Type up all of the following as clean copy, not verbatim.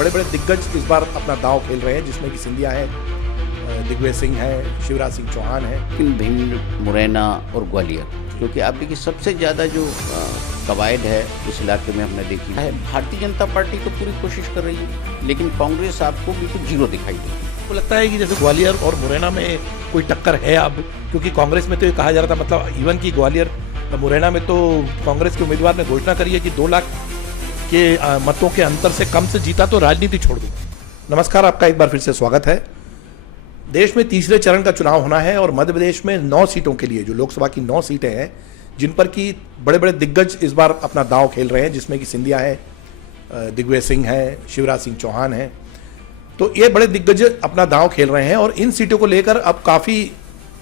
बड़े बड़े दिग्गज इस बार अपना दांव खेल रहे हैं, जिसमें कि सिंधिया है, दिग्विजय सिंह है, शिवराज सिंह चौहान है। लेकिन भिंड, मुरैना और ग्वालियर, क्योंकि आप देखिए सबसे ज़्यादा जो कवायद है उस इलाके में हमने देखी है। भारतीय जनता पार्टी तो पूरी कोशिश कर रही है, लेकिन कांग्रेस आपको बिल्कुल जीरो दिखाई देगी। आपको लगता है कि जैसे ग्वालियर और मुरैना में कोई टक्कर है अब, क्योंकि कांग्रेस में तो ये कहा जा रहा था, मतलब इवन की ग्वालियर मुरैना में तो कांग्रेस के उम्मीदवार ने घोषणा करी है कि 2 लाख के मतों के अंतर से कम से जीता तो राजनीति छोड़ दूँ। नमस्कार, आपका एक बार फिर से स्वागत है। देश में तीसरे चरण का चुनाव होना है और मध्य प्रदेश में 9 सीटों के लिए, जो लोकसभा की 9 सीटें हैं, जिन पर कि बड़े बड़े दिग्गज इस बार अपना दांव खेल रहे हैं, जिसमें कि सिंधिया है, दिग्विजय सिंह है, शिवराज सिंह चौहान है। तो ये बड़े दिग्गज अपना दांव खेल रहे हैं और इन सीटों को लेकर अब काफ़ी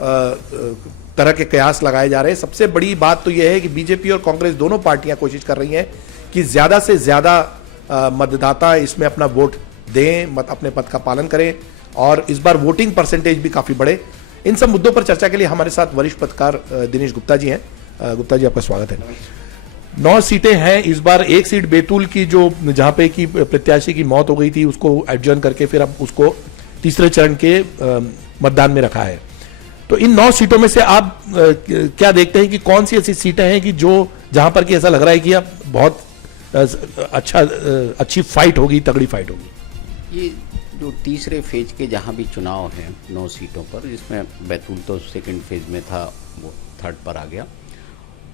तरह के कयास लगाए जा रहे हैं। सबसे बड़ी बात तो यह है कि बीजेपी और कांग्रेस दोनों पार्टियां कोशिश कर रही हैं कि ज़्यादा से ज़्यादा मतदाता इसमें अपना वोट दें, अपने पद का पालन करें और इस बार वोटिंग परसेंटेज भी काफ़ी बढ़े। इन सब मुद्दों पर चर्चा के लिए हमारे साथ वरिष्ठ पत्रकार दिनेश गुप्ता जी हैं। गुप्ता जी, आपका स्वागत है। 9 सीटें हैं इस बार। एक सीट बैतूल की, जो जहां पे की प्रत्याशी की मौत हो गई थी, उसको एडजर्न करके फिर अब उसको तीसरे चरण के मतदान में रखा है। तो इन 9 सीटों में से आप क्या देखते हैं कि कौन सी ऐसी सीटें हैं कि जो जहां पर कि ऐसा लग रहा है कि अब बहुत अच्छी फाइट होगी, तगड़ी फाइट होगी? ये जो तीसरे फेज के जहाँ भी चुनाव हैं 9 सीटों पर, जिसमें बैतूल तो सेकंड फेज में था, वो थर्ड पर आ गया।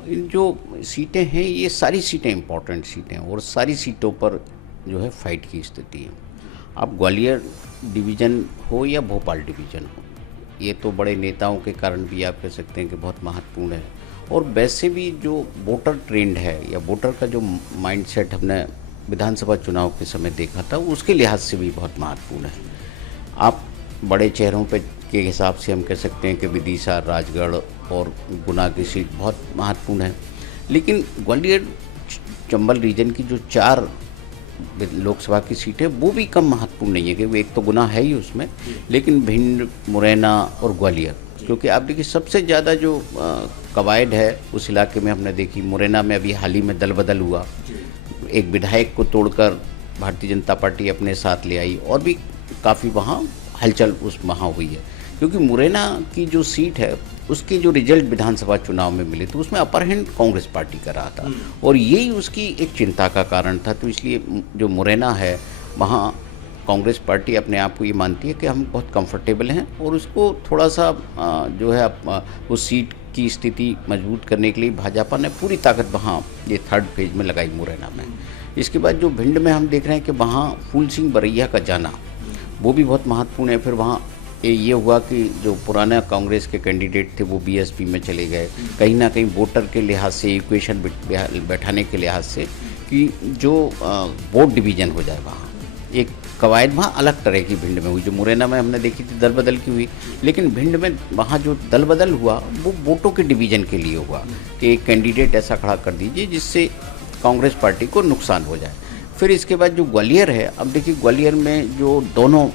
इन जो सीटें हैं ये सारी सीटें इंपॉर्टेंट सीटें हैं और सारी सीटों पर जो है फाइट की स्थिति है। अब ग्वालियर डिवीज़न हो या भोपाल डिवीज़न हो, ये तो बड़े नेताओं के कारण भी आप कह सकते हैं कि बहुत महत्वपूर्ण है। और वैसे भी जो वोटर ट्रेंड है या वोटर का जो माइंडसेट हमने विधानसभा चुनाव के समय देखा था, उसके लिहाज से भी बहुत महत्वपूर्ण है। आप बड़े चेहरों पे के हिसाब से हम कह सकते हैं कि विदिशा, राजगढ़ और गुना की सीट बहुत महत्वपूर्ण है। लेकिन ग्वालियर चंबल रीजन की जो 4 लोकसभा की सीट है वो भी कम महत्वपूर्ण नहीं है, कि एक तो गुना है ही उसमें, लेकिन भिंड, मुरैना और ग्वालियर, क्योंकि आप देखिए सबसे ज़्यादा जो कवायद है उस इलाके में हमने देखी। मुरैना में अभी हाल ही में दल बदल हुआ, एक विधायक को तोड़कर भारतीय जनता पार्टी अपने साथ ले आई और भी काफ़ी वहाँ हलचल उस वहाँ हुई है। क्योंकि मुरैना की जो सीट है उसके जो रिजल्ट विधानसभा चुनाव में मिले तो उसमें अपर हैंड कांग्रेस पार्टी का रहा था और यही उसकी एक चिंता का कारण था। तो इसलिए जो मुरैना है वहाँ कांग्रेस पार्टी अपने आप को ये मानती है कि हम बहुत कंफर्टेबल हैं और उसको थोड़ा सा जो है उस सीट की स्थिति मजबूत करने के लिए भाजपा ने पूरी ताकत वहाँ ये थर्ड फेज में लगाई मुरैना में। इसके बाद जो भिंड में हम देख रहे हैं कि वहाँ फूल सिंह बरैया का जाना वो भी बहुत महत्वपूर्ण है। फिर वहाँ ये हुआ कि जो पुराना कांग्रेस के कैंडिडेट थे वो बीएसपी में चले गए, कहीं ना कहीं वोटर के लिहाज से, इक्वेशन बैठाने के लिहाज से कि जो वोट डिवीज़न हो जाए, वहाँ एक कवायद वहाँ अलग तरह की भिंड में हुई। जो मुरैना में हमने देखी थी दल बदल की हुई, लेकिन भिंड में वहाँ जो दल बदल हुआ वो वोटों के डिवीज़न के लिए हुआ कि एक कैंडिडेट ऐसा खड़ा कर दीजिए जिससे कांग्रेस पार्टी को नुकसान हो जाए। फिर इसके बाद जो ग्वालियर है, अब देखिए ग्वालियर में जो दोनों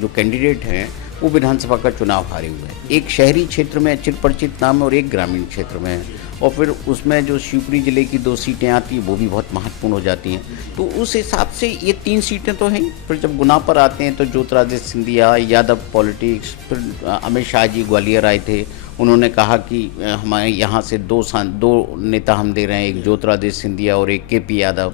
जो कैंडिडेट हैं वो विधानसभा का चुनाव हारे हुए हैं। एक शहरी क्षेत्र में चिर परिचित नाम है और एक ग्रामीण क्षेत्र में है, और फिर उसमें जो शिवपुरी जिले की 2 सीटें आती हैं वो भी बहुत महत्वपूर्ण हो जाती हैं। तो उस हिसाब से ये 3 सीटें तो हैं। फिर जब गुना पर आते हैं तो ज्योतिरादित्य सिंधिया, यादव पॉलिटिक्स, फिर अमित शाह जी ग्वालियर आए थे, उन्होंने कहा कि हमारे यहाँ से 2 नेता हम दे रहे हैं, एक ज्योतिरादित्य सिंधिया और एक केपी यादव।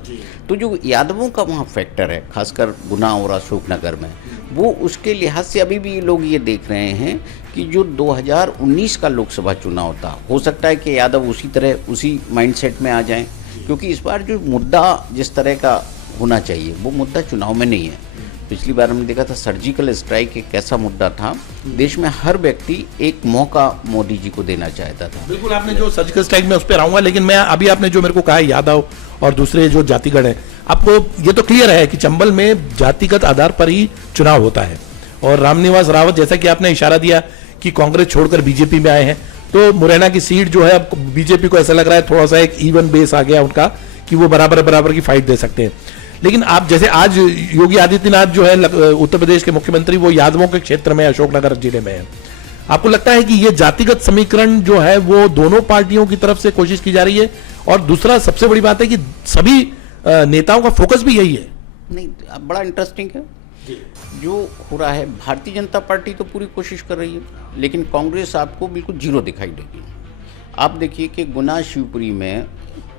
तो जो यादवों का वहाँ फैक्टर है खासकर गुना और अशोकनगर में, वो उसके लिहाज से अभी भी लोग ये देख रहे हैं कि जो 2019 का लोकसभा चुनाव था, हो सकता है कि यादव उसी तरह उसी माइंडसेट में आ जाएं, क्योंकि इस बार जो मुद्दा जिस तरह का होना चाहिए वो मुद्दा चुनाव में नहीं है। पिछली बार हमने देखा था सर्जिकल स्ट्राइक एक ऐसा मुद्दा था, देश में हर व्यक्ति एक मौका मोदी जी को देना चाहता था। बिल्कुल, आपने जो सर्जिकल स्ट्राइक में उस पर आऊंगा, लेकिन मैं अभी आपने जो मेरे को कहा है यादव और दूसरे जो जातिगण है, आपको ये तो क्लियर है कि चंबल में जातिगत आधार पर ही चुनाव होता है। और रामनिवास रावत, जैसा कि आपने इशारा दिया कि कांग्रेस छोड़कर बीजेपी में आए हैं, तो मुरैना की सीट जो है अब बीजेपी को ऐसा लग रहा है थोड़ा सा एक इवन बेस आ गया उनका कि वो बराबर की फाइट दे सकते हैं। लेकिन आप जैसे आज योगी आदित्यनाथ जो है उत्तर प्रदेश के मुख्यमंत्री, वो यादवों के क्षेत्र में अशोकनगर जिले में है। आपको लगता है कि ये जातिगत समीकरण जो है वो दोनों पार्टियों की तरफ से कोशिश की जा रही है? और दूसरा सबसे बड़ी बात है कि सभी नेताओं का फोकस भी यही है नहीं, अब बड़ा इंटरेस्टिंग है जो हो रहा है। भारतीय जनता पार्टी तो पूरी कोशिश कर रही है, लेकिन कांग्रेस आपको बिल्कुल जीरो दिखाई देगी। आप देखिए कि गुना शिवपुरी में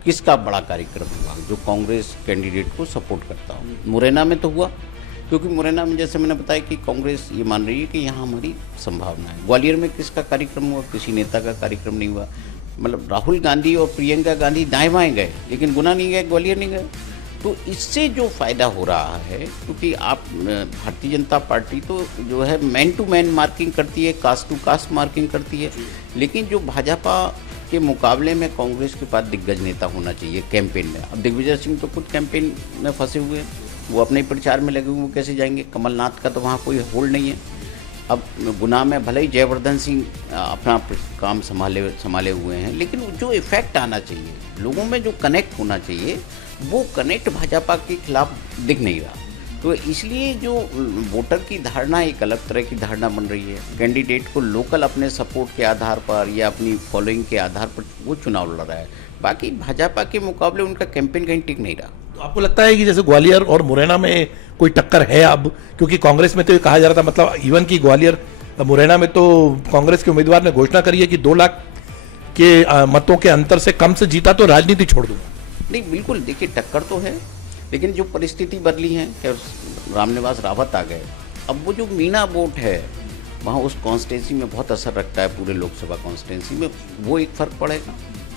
किसका बड़ा कार्यक्रम हुआ जो कांग्रेस कैंडिडेट को सपोर्ट करता हो। मुरैना में तो हुआ, क्योंकि मुरैना में जैसे मैंने बताया कि कांग्रेस ये मान रही है कि यहाँ हमारी संभावना है। ग्वालियर में किसका कार्यक्रम हुआ? किसी नेता का कार्यक्रम नहीं हुआ। मतलब राहुल गांधी और प्रियंका गांधी दाएं बाएं गए, लेकिन गुना नहीं गए, ग्वालियर नहीं गए। तो इससे जो फ़ायदा हो रहा है, क्योंकि आप भारतीय जनता पार्टी तो जो है मैन टू मैन मार्किंग करती है, कास्ट टू कास्ट मार्किंग करती है, लेकिन जो भाजपा के मुकाबले में कांग्रेस के पास दिग्गज नेता होना चाहिए कैंपेन में। अब दिग्विजय सिंह तो खुद कैंपेन में फंसे हुए हैं, वो अपने प्रचार में लगे हुए, वो कैसे जाएंगे? कमलनाथ का तो वहाँ कोई होल्ड नहीं है। अब गुना में भले ही जयवर्धन सिंह अपना काम संभाले हुए हैं, लेकिन जो इफेक्ट आना चाहिए, लोगों में जो कनेक्ट होना चाहिए, वो कनेक्ट भाजपा के खिलाफ दिख नहीं रहा। तो इसलिए जो वोटर की धारणा एक अलग तरह की धारणा बन रही है। कैंडिडेट को लोकल अपने सपोर्ट के आधार पर या अपनी फॉलोइंग के आधार पर वो चुनाव लड़ रहा है। बाकी भाजपा के मुकाबले उनका कैंपेन कहीं टिक नहीं रहा। तो आपको लगता है कि जैसे ग्वालियर और मुरैना में कोई टक्कर है अब? क्योंकि कांग्रेस में तो ये कहा जा रहा था, मतलब इवन की ग्वालियर मुरैना में तो कांग्रेस के उम्मीदवार ने घोषणा करी है कि 2 लाख के मतों के अंतर से कम से जीता तो राजनीति छोड़ दूंगा। नहीं, बिल्कुल देखिए टक्कर तो है, लेकिन जो परिस्थिति बदली है कि रामनिवास रावत आ गए। अब वो जो मीना वोट है वहाँ उस कॉन्स्टिट्यूंसी में बहुत असर रखता है, पूरे लोकसभा कॉन्स्टिट्यूंसी में वो एक फ़र्क पड़ेगा,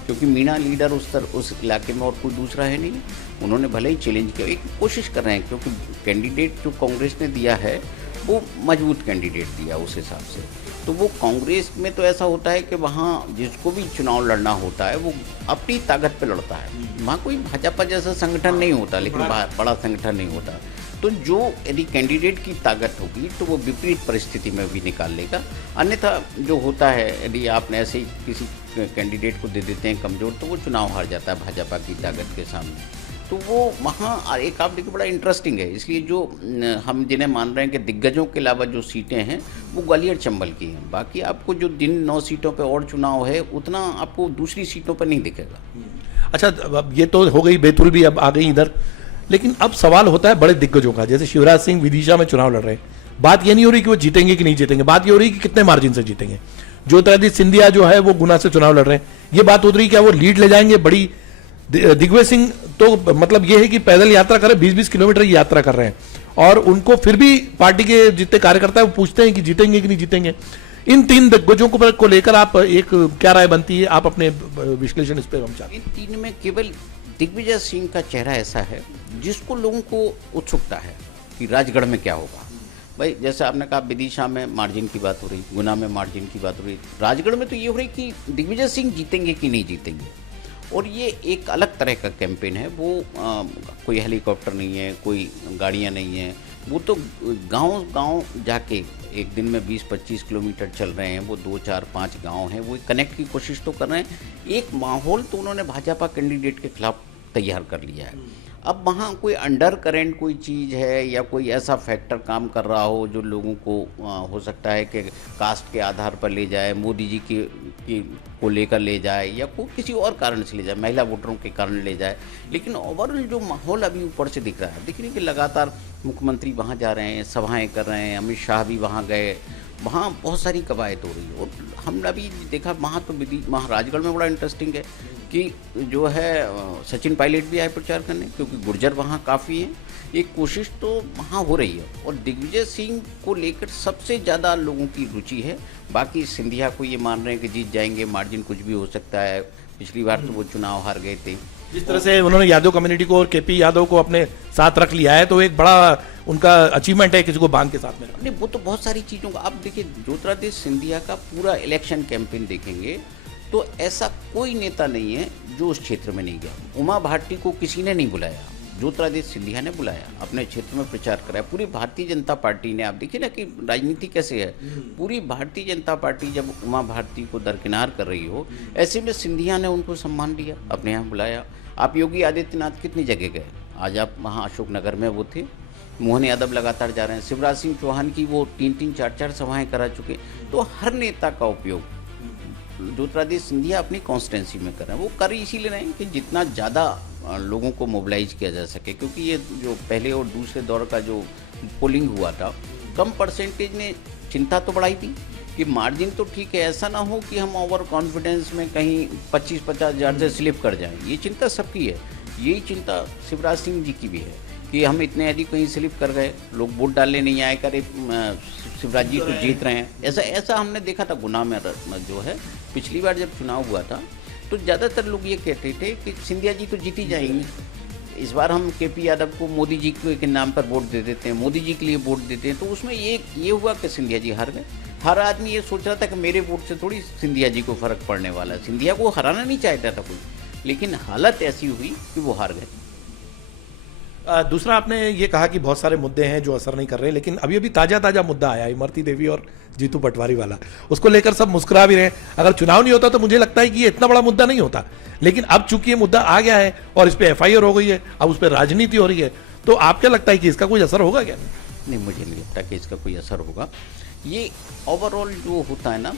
क्योंकि मीना लीडर उस इलाके में और कोई दूसरा है नहीं। उन्होंने भले ही चैलेंज किया, एक कोशिश कर रहे हैं, क्योंकि कैंडिडेट जो कांग्रेस ने दिया है वो मजबूत कैंडिडेट दिया उस हिसाब से। तो वो कांग्रेस में तो ऐसा होता है कि वहाँ जिसको भी चुनाव लड़ना होता है वो अपनी ताकत पे लड़ता है। वहाँ कोई भाजपा जैसा संगठन नहीं होता, लेकिन बड़ा संगठन नहीं होता। तो जो यदि कैंडिडेट की ताकत होगी तो वो विपरीत परिस्थिति में भी निकाल लेगा। अन्यथा जो होता है, यदि आप ऐसे ही किसी कैंडिडेट को दे देते हैं कमज़ोर, तो वो चुनाव हार जाता है भाजपा की ताकत के सामने। तो वो वहाँ एक आप देखिए बड़ा इंटरेस्टिंग है। इसलिए जो हम जिन्हें मान रहे हैं कि दिग्गजों के अलावा जो सीटें हैं वो ग्वालियर चंबल की हैं। बाकी आपको जो 9 सीटों पे और चुनाव है उतना आपको दूसरी सीटों पर नहीं दिखेगा। अच्छा, अब ये तो हो गई, बैतूल भी अब आ गई इधर, लेकिन अब सवाल होता है बड़े दिग्गजों का। जैसे शिवराज सिंह विदिशा में चुनाव लड़ रहे हैं, बात ये नहीं हो रही कि वो जीतेंगे कि नहीं जीतेंगे, बात ये हो रही कि कितने मार्जिन से जीतेंगे। ज्योतिरादित्य सिंधिया जो है वो गुना से चुनाव लड़ रहे हैं, ये बात हो रही क्या वो लीड ले जाएंगे बड़ी? दिग्विजय सिंह तो मतलब ये है कि पैदल यात्रा कर रहे, 20-20 किलोमीटर की यात्रा कर रहे हैं, और उनको फिर भी पार्टी के जितने कार्यकर्ता है वो पूछते हैं कि जीतेंगे कि नहीं जीतेंगे। इन 3 दिग्गजों को लेकर आप एक क्या राय बनती है? आप अपने विश्लेषण इस पर हम चाहते हैं। इन 3 में केवल दिग्विजय सिंह का चेहरा ऐसा है जिसको लोगों को उत्सुकता है कि राजगढ़ में क्या होगा। भाई जैसे आपने कहा विदिशा में मार्जिन की बात हो रही, गुना में मार्जिन की बात हो रही, राजगढ़ में तो ये हो रही कि दिग्विजय सिंह जीतेंगे कि नहीं जीतेंगे। और ये एक अलग तरह का कैंपेन है। वो कोई हेलीकॉप्टर नहीं है, कोई गाड़ियाँ नहीं हैं, वो तो गांव जाके एक दिन में 20-25 किलोमीटर चल रहे हैं। वो 2, 4, 5 गांव हैं, वो कनेक्ट की कोशिश तो कर रहे हैं। एक माहौल तो उन्होंने भाजपा कैंडिडेट के खिलाफ तैयार कर लिया है। अब वहाँ कोई अंडर करेंट कोई चीज़ है या कोई ऐसा फैक्टर काम कर रहा हो जो लोगों को हो सकता है कि कास्ट के आधार पर ले जाए, मोदी जी को लेकर ले जाए, या कोई किसी और कारण से ले जाए, महिला वोटरों के कारण ले जाए। लेकिन ओवरऑल जो माहौल अभी ऊपर से दिख रहा है, दिख रही है कि लगातार मुख्यमंत्री वहाँ जा रहे हैं, सभाएँ कर रहे हैं, अमित शाह भी वहाँ गए, वहाँ बहुत सारी कवायद हो रही है। और हमने अभी देखा वहाँ तो वहाँ राजगढ़ में बड़ा इंटरेस्टिंग है कि जो है सचिन पायलट भी आए प्रचार करने, क्योंकि गुर्जर वहाँ काफ़ी हैं। एक कोशिश तो वहाँ हो रही है, और दिग्विजय सिंह को लेकर सबसे ज़्यादा लोगों की रुचि है। बाकी सिंधिया को ये मान रहे हैं कि जीत जाएंगे, मार्जिन कुछ भी हो सकता है। पिछली बार तो वो चुनाव हार गए थे। जिस तरह से उन्होंने यादव कम्युनिटी को और केपी यादव को अपने साथ रख लिया है, तो एक बड़ा उनका अचीवमेंट है किसी को बांध के साथ में। नहीं, वो तो बहुत सारी चीज़ों का आप देखिए, ज्योतिरादित्य सिंधिया का पूरा इलेक्शन कैंपेन देखेंगे तो ऐसा कोई नेता नहीं है जो उस क्षेत्र में नहीं गया। उमा भारती को किसी ने नहीं बुलाया, ज्योतिरादित्य सिंधिया ने बुलाया, अपने क्षेत्र में प्रचार कराया। पूरी भारतीय जनता पार्टी ने, आप देखिए ना कि राजनीति कैसे है, पूरी भारतीय जनता पार्टी जब उमा भारती को दरकिनार कर रही हो, ऐसे में सिंधिया ने उनको सम्मान दिया, अपने यहाँ बुलाया। आप योगी आदित्यनाथ कितनी जगह गए, आज आप वहाँ अशोकनगर में वो थे, मोहन यादव लगातार जा रहे हैं, शिवराज सिंह चौहान की वो 3-3, 4-4 सभाएं करा चुके। तो हर नेता का उपयोग ज्योतिरादित्य सिंधिया अपनी कॉन्स्टिट्यूंसी में कर रहे हैं। वो कर इसीलिए रहे हैं कि जितना ज़्यादा लोगों को मोबिलाइज किया जा सके, क्योंकि ये जो पहले और दूसरे दौर का जो पोलिंग हुआ था, कम परसेंटेज ने चिंता तो बढ़ाई थी कि मार्जिन तो ठीक है, ऐसा ना हो कि हम ओवर कॉन्फिडेंस में कहीं 25-50 हज़ार से स्लिप कर जाएं। ये चिंता सबकी है, यही चिंता शिवराज सिंह जी की भी है कि हम इतने यदि कहीं स्लिप कर गए, लोग वोट डालने नहीं आए, करे शिवराज जी तो जीत रहे हैं। ऐसा हमने देखा था गुना में जो है, पिछली बार जब चुनाव हुआ था तो ज़्यादातर लोग ये कहते थे कि सिंधिया जी तो जीत ही जाएंगे, इस बार हम केपी यादव को मोदी जी के नाम पर वोट दे देते हैं, मोदी जी के लिए वोट देते हैं। तो उसमें ये हुआ कि सिंधिया जी हार गए। हर आदमी ये सोच रहा था कि मेरे वोट से थोड़ी सिंधिया जी को फ़र्क पड़ने वाला है, सिंधिया को हराना नहीं चाहता था कोई, लेकिन हालत ऐसी हुई कि वो हार गए। दूसरा, आपने ये कहा कि बहुत सारे मुद्दे हैं जो असर नहीं कर रहे, लेकिन अभी अभी ताज़ा मुद्दा आया इमरती देवी और जीतू पटवारी वाला, उसको लेकर सब मुस्कुरा भी रहे हैं। अगर चुनाव नहीं होता तो मुझे लगता है कि ये इतना बड़ा मुद्दा नहीं होता, लेकिन अब चूंकि ये मुद्दा आ गया है और इस पर FIR हो गई है, अब उस पर राजनीति हो रही है, तो आप क्या लगता है कि इसका कोई असर होगा क्या? नहीं, मुझे नहीं लगता कि इसका कोई असर होगा। ये ओवरऑल जो होता है ना,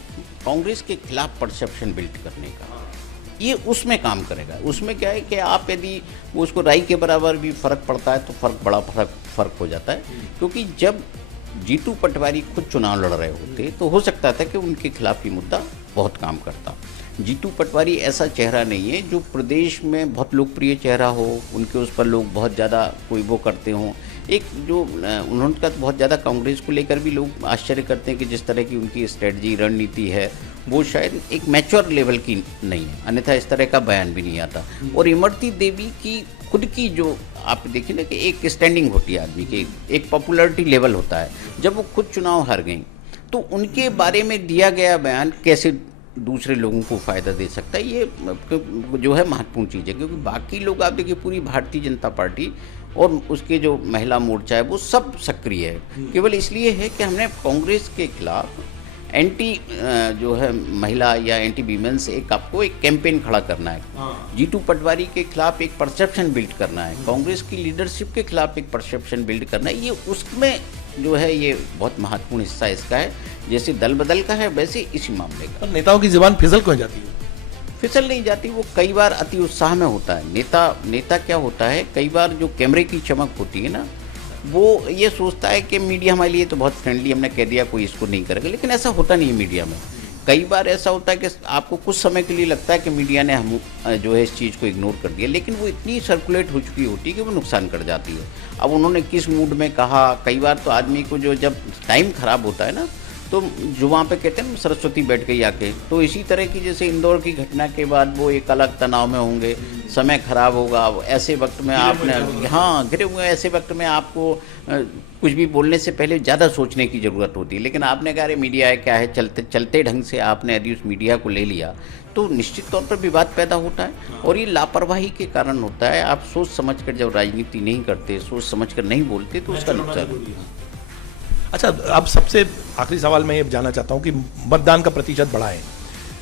कांग्रेस के खिलाफ परसेप्शन बिल्ड करने का, ये उसमें काम करेगा। उसमें क्या है कि आप यदि उसको राई के बराबर भी फ़र्क पड़ता है तो बड़ा फ़र्क हो जाता है, क्योंकि जब जीतू पटवारी खुद चुनाव लड़ रहे होते तो हो सकता था कि उनके खिलाफ ये मुद्दा बहुत काम करता। जीतू पटवारी ऐसा चेहरा नहीं है जो प्रदेश में बहुत लोकप्रिय चेहरा हो, उनके उस पर लोग बहुत ज़्यादा कोई वो करते हों। एक जो उन्होंने का बहुत ज़्यादा कांग्रेस को लेकर भी लोग आश्चर्य करते हैं कि जिस तरह की उनकी स्ट्रेटजी रणनीति है वो शायद एक मैच्योर लेवल की नहीं है, अन्यथा इस तरह का बयान भी नहीं आता। और इमरती देवी की खुद की जो आप देखिए ना कि एक स्टैंडिंग होती है आदमी की, एक पॉपुलैरिटी लेवल होता है। जब वो खुद चुनाव हार गई तो उनके बारे में दिया गया बयान कैसे दूसरे लोगों को फ़ायदा दे सकता है, ये जो है महत्वपूर्ण चीज़ है। क्योंकि बाकी लोग आप देखिए, पूरी भारतीय जनता पार्टी और उसके जो महिला मोर्चा है वो सब सक्रिय है, केवल इसलिए है कि हमने कांग्रेस के खिलाफ एंटी जो है महिला या एंटी वीमेंस आपको एक कैंपेन खड़ा करना है। जीतू पटवारी के खिलाफ एक परसेप्शन बिल्ड करना है, कांग्रेस की लीडरशिप के खिलाफ एक परसेप्शन बिल्ड करना है। ये उसमें जो है ये बहुत महत्वपूर्ण हिस्सा इसका है। जैसे दल बदल का है वैसे इसी मामले का। नेताओं की जुबान फिसल क्यों जाती है? फिसल नहीं जाती, वो कई बार अति उत्साह में होता है। नेता क्या होता है, कई बार जो कैमरे की चमक होती है ना, वो ये सोचता है कि मीडिया हमारे लिए तो बहुत फ्रेंडली, हमने कह दिया कोई इसको नहीं करेगा, लेकिन ऐसा होता नहीं है मीडिया में। कई बार ऐसा होता है कि आपको कुछ समय के लिए लगता है कि मीडिया ने हम जो है इस चीज़ को इग्नोर कर दिया, लेकिन वो इतनी सर्कुलेट हो चुकी होती है कि वो नुकसान कर जाती है। अब उन्होंने किस मूड में कहा, कई बार तो आदमी को जो जब टाइम ख़राब होता है ना, तो जो वहाँ पे कहते हैं ना सरस्वती बैठ गई आके, तो इसी तरह की जैसे इंदौर की घटना के बाद वो एक अलग तनाव में होंगे, समय खराब होगा। ऐसे वक्त में आपने घिरे हुए ऐसे वक्त में आपको कुछ भी बोलने से पहले ज़्यादा सोचने की ज़रूरत होती है। लेकिन आपने कहा अरे मीडिया है क्या है, चलते ढंग से आपने यदि उस मीडिया को ले लिया तो निश्चित तौर पर विवाद पैदा होता है, और ये लापरवाही के कारण होता है। आप सोच समझ कर जब राजनीति नहीं करते, सोच समझ कर नहीं बोलते, तो उसका नुकसान होता है। अच्छा, अब सबसे आखिरी सवाल मैं ये जानना चाहता हूँ कि मतदान का प्रतिशत बढ़ा है,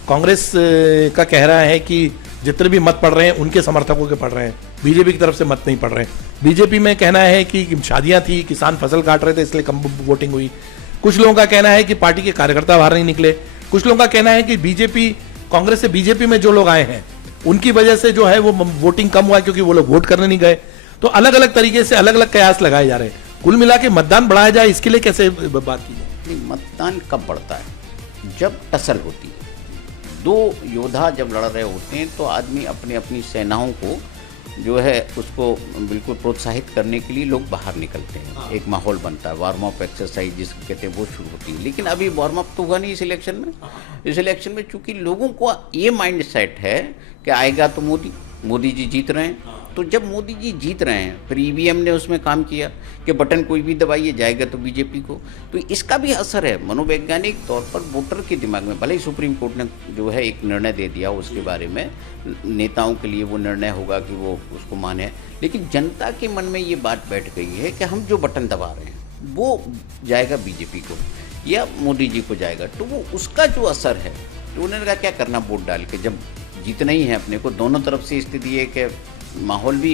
कांग्रेस का कह रहा है कि जितने भी मत पड़ रहे हैं उनके समर्थकों के पड़ रहे हैं, बीजेपी की तरफ से मत नहीं पड़ रहे हैं। बीजेपी में कहना है कि शादियां थी, किसान फसल काट रहे थे इसलिए कम वोटिंग हुई। कुछ लोगों का कहना है कि पार्टी के कार्यकर्ता बाहर नहीं निकले। कुछ लोगों का कहना है कि बीजेपी, कांग्रेस से बीजेपी में जो लोग आए हैं उनकी वजह से जो है वो वोटिंग कम हुआ क्योंकि वो लोग वोट करने नहीं गए। तो अलग अलग तरीके से अलग अलग कयास लगाए जा रहे हैं। कुल मिला के मतदान बढ़ाया जाए, इसके लिए कैसे बात की जाए? मतदान कब बढ़ता है? जब टसल होती है। दो योद्धा जब लड़ रहे होते हैं तो आदमी अपनी अपनी सेनाओं को जो है उसको बिल्कुल प्रोत्साहित करने के लिए लोग बाहर निकलते हैं। एक माहौल बनता है, वार्म अप एक्सरसाइज जिसको कहते हैं वो शुरू होती है। लेकिन अभी वार्म अप तो हुआ नहीं इस इलेक्शन में। इस इलेक्शन में चूंकि लोगों को ये माइंड सेट है कि आएगा तो मोदी जी जीत रहे हैं, तो जब मोदी जी जीत रहे हैं फिर ईवीएम ने उसमें काम किया कि बटन कोई भी दबाइए जाएगा तो बीजेपी को। तो इसका भी असर है मनोवैज्ञानिक तौर पर वोटर के दिमाग में। भले ही सुप्रीम कोर्ट ने जो है एक निर्णय दे दिया उसके बारे में, नेताओं के लिए वो निर्णय होगा कि वो उसको माने, लेकिन जनता के मन में ये बात बैठ गई है कि हम जो बटन दबा रहे हैं वो जाएगा बीजेपी को या मोदी जी को जाएगा। तो वो उसका जो असर है, तो उन्होंने कहा क्या करना वोट डाल के, जब जीतना ही है अपने को। दोनों तरफ से स्थिति है कि माहौल भी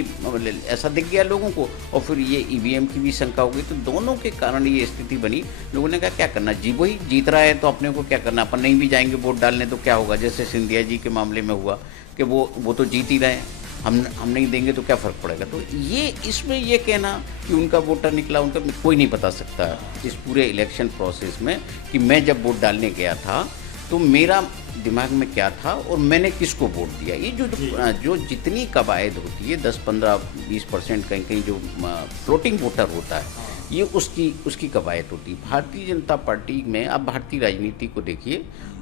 ऐसा दिख गया लोगों को, और फिर ये ईवीएम की भी शंका हो गई, तो दोनों के कारण ये स्थिति बनी। लोगों ने कहा क्या करना, जी वही जीत रहा है तो अपने को क्या करना, अपन नहीं भी जाएंगे वोट डालने तो क्या होगा। जैसे सिंधिया जी के मामले में हुआ कि वो तो जीत ही रहे हैं, हम नहीं देंगे तो क्या फ़र्क पड़ेगा। तो ये इसमें ये कहना कि उनका वोटर निकला, उनका कोई नहीं बता सकता इस पूरे इलेक्शन प्रोसेस में कि मैं जब वोट डालने गया था तो मेरा दिमाग में क्या था और मैंने किसको वोट दिया। ये जो जितनी कवायद होती है 10-15-20% कहीं कहीं जो फ्लोटिंग वोटर होता है ये उसकी कवायद होती है। भारतीय जनता पार्टी में आप भारतीय राजनीति को देखिए,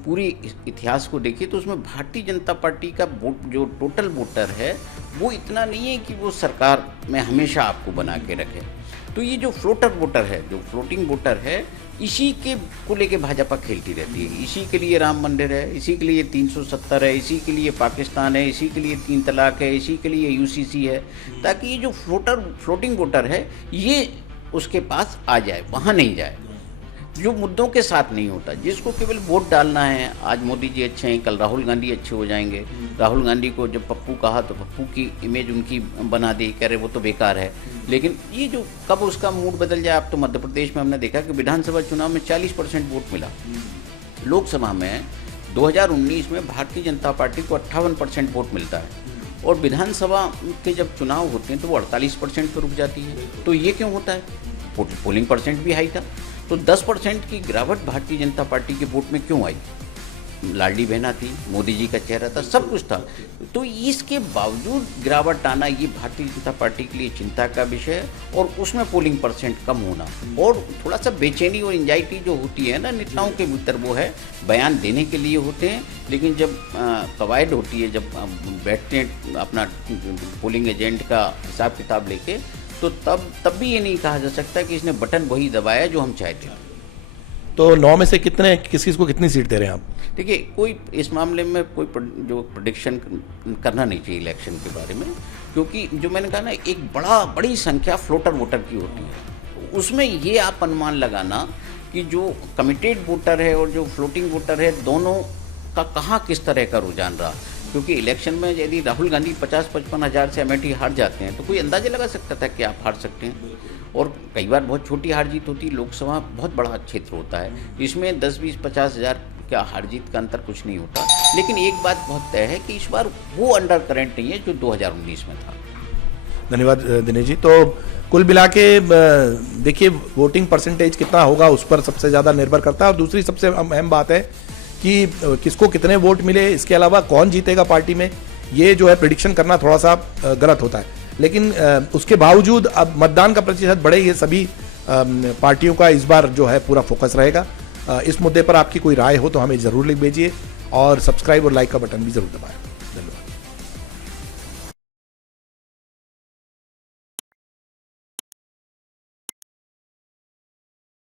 पूरी इतिहास को देखिए, तो उसमें भारतीय जनता पार्टी का वोट जो टोटल वोटर है वो इतना नहीं है कि वो सरकार में हमेशा आपको बना के रखे। तो ये जो फ्लोटर वोटर है, जो फ्लोटिंग वोटर है, इसी के को लेके भाजपा खेलती रहती है। इसी के लिए राम मंदिर है, इसी के लिए 370 है, इसी के लिए पाकिस्तान है, इसी के लिए 3 तलाक है, इसी के लिए यूसीसी है, ताकि ये जो फ्लोटिंग वोटर है ये उसके पास आ जाए, वहाँ नहीं जाए, जो मुद्दों के साथ नहीं होता, जिसको केवल वोट डालना है। आज मोदी जी अच्छे हैं, कल राहुल गांधी अच्छे हो जाएंगे। राहुल गांधी को जब पप्पू कहा तो पप्पू की इमेज उनकी बना दी, कह रहे वो तो बेकार है। लेकिन ये जो कब उसका मूड बदल जाए, अब तो मध्य प्रदेश में हमने देखा कि विधानसभा चुनाव में 40% वोट मिला। लोकसभा में 2019 में भारतीय जनता पार्टी को 58% वोट मिलता है और विधानसभा के जब चुनाव होते हैं तो वो 48% पर रुक जाती है। तो ये क्यों होता है? पोलिंग परसेंट भी हाई था, तो 10% की गिरावट भारतीय जनता पार्टी के वोट में क्यों आई? लाडली बहना थी, मोदी जी का चेहरा था, सब कुछ था। तो इसके बावजूद गिरावट आना ये भारतीय जनता पार्टी के लिए चिंता का विषय है। और उसमें पोलिंग परसेंट कम होना और थोड़ा सा बेचैनी और एंजाइटी जो होती है ना नेताओं के भीतर, वो है बयान देने के लिए होते हैं, लेकिन जब कवायद होती है, जब बैठते हैं अपना पोलिंग एजेंट का हिसाब किताब लेके, तो तब भी ये नहीं कहा जा सकता कि इसने बटन वही दबाया जो हम चाहते हैं। तो 9 में से किस को कितनी सीट दे रहे हैं आप? देखिए, कोई इस मामले में कोई जो प्रेडिक्शन करना नहीं चाहिए इलेक्शन के बारे में, क्योंकि जो मैंने कहा ना, एक बड़ी संख्या फ्लोटर वोटर की होती है। उसमें ये आप अनुमान लगाना कि जो कमिटेड वोटर है और जो फ्लोटिंग वोटर है, दोनों का कहाँ किस तरह का रुझान रहा। क्योंकि इलेक्शन में यदि राहुल गांधी 50-55 हज़ार से अमेठी हार जाते हैं तो कोई अंदाजा लगा सकता था कि आप हार सकते हैं। और कई बार बहुत छोटी हार जीत होती है, लोकसभा बहुत बड़ा क्षेत्र होता है, इसमें 10-20-50 हज़ार का हार जीत का अंतर कुछ नहीं होता। लेकिन एक बात बहुत तय है कि इस बार वो अंडर करंट नहीं है जो 2019 में था। धन्यवाद दिनेश जी। तो कुल मिला के देखिए, वोटिंग परसेंटेज कितना होगा उस पर सबसे ज़्यादा निर्भर करता है। और दूसरी सबसे अहम बात है कि किसको कितने वोट मिले, इसके अलावा कौन जीतेगा पार्टी में, ये जो है प्रेडिक्शन करना थोड़ा सा गलत होता है। लेकिन उसके बावजूद अब मतदान का प्रतिशत बढ़े, ये सभी पार्टियों का इस बार जो है पूरा फोकस रहेगा। इस मुद्दे पर आपकी कोई राय हो तो हमें ज़रूर लिख भेजिए और सब्सक्राइब और लाइक का बटन भी ज़रूर दबाएं।